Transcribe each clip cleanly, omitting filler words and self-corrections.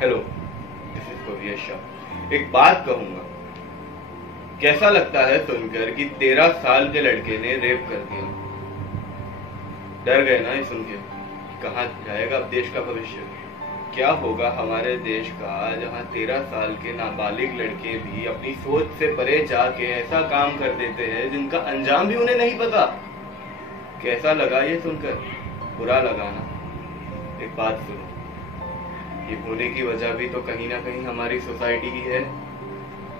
Hello, this is Kavier Shah. एक बात कहूंगा, कैसा लगता है सुनकर कि 13 साल के लड़के ने रेप कर दिया। डर गए ना ये सुन के? कहाँ जाएगा अब देश का भविष्य? क्या होगा हमारे देश का जहाँ 13 साल के नाबालिग लड़के भी अपनी सोच से परे जाके ऐसा काम कर देते हैं जिनका अंजाम भी उन्हें नहीं पता। कैसा लगा ये सुनकर? बुरा लगा ना? एक बात सुनो, ये होने की वजह भी तो कहीं ना कहीं हमारी सोसाइटी ही है।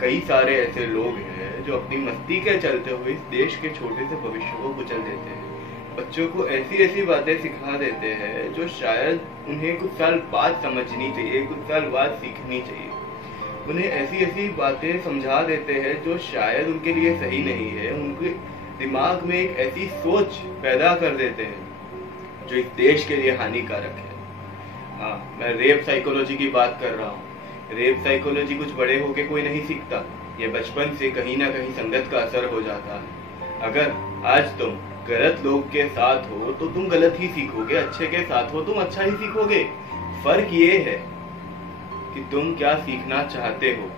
कई सारे ऐसे लोग हैं जो अपनी मस्ती के चलते हुए इस देश के छोटे से भविष्य को कुचल देते हैं। बच्चों को ऐसी ऐसी बातें सिखा देते हैं जो शायद उन्हें कुछ साल बाद समझनी चाहिए, कुछ साल बाद सीखनी चाहिए। उन्हें ऐसी ऐसी बातें समझा देते हैं जो शायद उनके लिए सही नहीं है। उनके दिमाग में एक ऐसी सोच पैदा कर देते हैं जो इस देश के लिए हानिकारक है। हाँ, मैं रेप साइकोलॉजी की बात कर रहा हूँ। रेप साइकोलॉजी कुछ बड़े होके कोई नहीं सीखता, ये बचपन से कहीं ना कहीं संगत का असर हो जाता है। अगर आज तुम गलत लोग के साथ हो तो तुम गलत ही सीखोगे, अच्छे के साथ हो तुम अच्छा ही सीखोगे। फर्क ये है कि तुम क्या सीखना चाहते हो।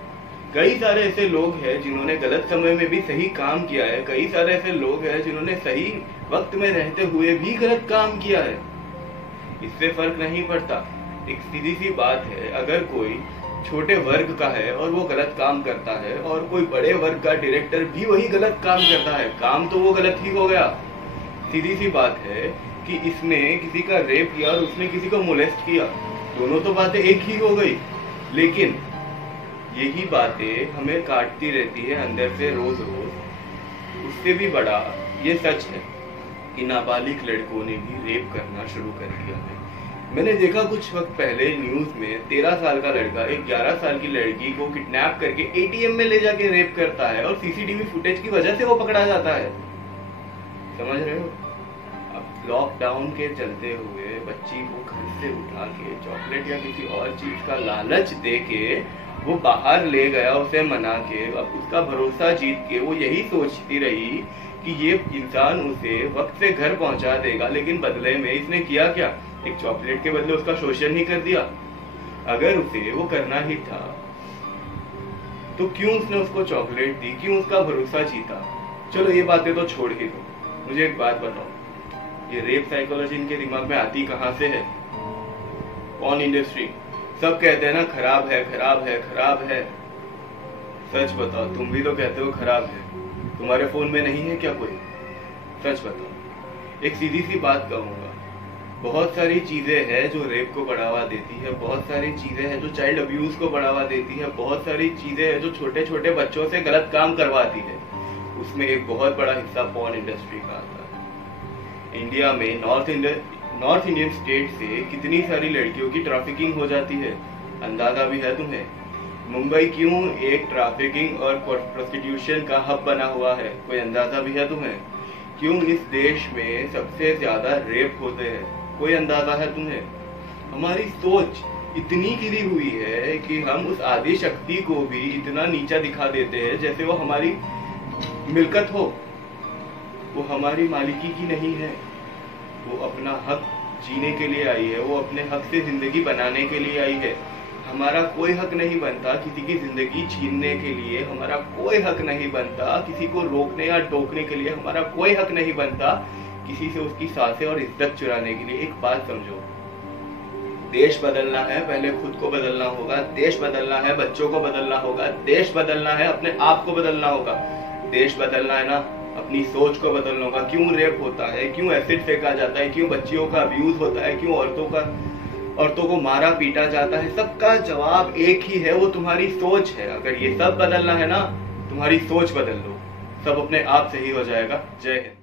कई सारे ऐसे लोग हैं जिन्होंने गलत समय में भी सही काम किया है। कई सारे ऐसे लोग हैं जिन्होंने सही वक्त में रहते हुए भी गलत काम किया है। इससे फर्क नहीं पड़ता। एक सीधी सी बात है, अगर कोई छोटे वर्ग का है और वो गलत काम करता है और कोई बड़े वर्ग का डायरेक्टर भी वही गलत काम करता है, काम तो वो गलत ही हो गया। सीधी सी बात है कि इसने किसी का रेप किया और उसने किसी को मोलेस्ट किया, दोनों तो बातें एक ही हो गई। लेकिन यही बातें हमें काटती रहती है अंदर से रोज रोज। उससे भी बड़ा ये सच है कि नाबालिग लड़कों ने भी रेप करना शुरू कर दिया है। मैंने देखा कुछ वक्त पहले न्यूज में 13 साल का लड़का एक 11 साल की लड़की को किडनैप करके एटीएम में ले जाके रेप करता है और सीसीटीवी फुटेज की वजह से वो पकड़ा जाता है। समझ रहे हो? अब लॉकडाउन के चलते हुए बच्ची को घर से उठा के चॉकलेट या किसी और चीज का लालच दे के वो बाहर ले गया, उसे मना के। अब उसका भरोसा जीत के वो यही सोचती रही कि ये इंसान उसे वक्त से घर पहुंचा देगा, लेकिन बदले में इसने किया क्या? एक चॉकलेट के बदले उसका शोषण ही कर दिया। अगर उसे वो करना ही था तो क्यों उसने उसको चॉकलेट दी, क्यों उसका भरोसा जीता? चलो ये बातें तो छोड़ ही दो, मुझे एक बात बताओ, ये रेप साइकोलॉजी इनके दिमाग में आती कहाँ से है? Porn industry. सब कहते हैं ना खराब है, खराब है, खराब है। सच बताओ, तुम भी तो कहते हो खराब है। तुम्हारे फोन में नहीं है क्या कोई? सच बताओ। एक सीधी सी बात कहूंगा, बहुत सारी चीजें हैं जो रेप को बढ़ावा देती है, बहुत सारी चीजें हैं जो चाइल्ड अब्यूज को बढ़ावा देती है, बहुत सारी चीजें हैं जो छोटे छोटे बच्चों से गलत काम करवाती है। उसमें एक बहुत बड़ा हिस्सा पॉर्न इंडस्ट्री का आता है। इंडिया में नॉर्थ इंडियन स्टेट से कितनी सारी लड़कियों की ट्रैफिकिंग हो जाती है, अंदाजा भी है तुम्हें? मुंबई क्यों एक ट्रैफिकिंग और प्रोस्टिट्यूशन का हब बना हुआ है, कोई अंदाजा भी है तुम्हें? क्यों इस देश में सबसे ज्यादा रेप होते हैं, कोई अंदाजा है तुम्हें? हमारी सोच इतनी गिरी हुई है कि हम उस आदि शक्ति को भी इतना नीचा दिखा देते हैं जैसे वो हमारी मिल्कत हो। वो हमारी मालिकी की नहीं है। वो अपना हक जीने के लिए आई है, वो अपने हक से जिंदगी बनाने के लिए आई है। हमारा कोई हक नहीं बनता किसी की जिंदगी छीनने के लिए, हमारा कोई हक नहीं बनता किसी को रोकने या टोकने के लिए, हमारा कोई हक नहीं बनता किसी से उसकी सांसें और इज्जत चुराने के लिए। एक बात समझो, देश बदलना है, पहले खुद को बदलना होगा। देश बदलना है, बच्चों को बदलना होगा। देश बदलना है, अपने आप को बदलना होगा। देश बदलना है ना, अपनी सोच को बदलना होगा। क्यों रेप होता है, क्यों एसिड फेंका जाता है, क्यों बच्चियों का अब्यूज होता है, क्यों औरतों को मारा पीटा जाता है, सबका जवाब एक ही है, वो तुम्हारी सोच है। अगर ये सब बदलना है ना, तुम्हारी सोच बदल लो, सब अपने आप सही हो जाएगा। जय हिंद।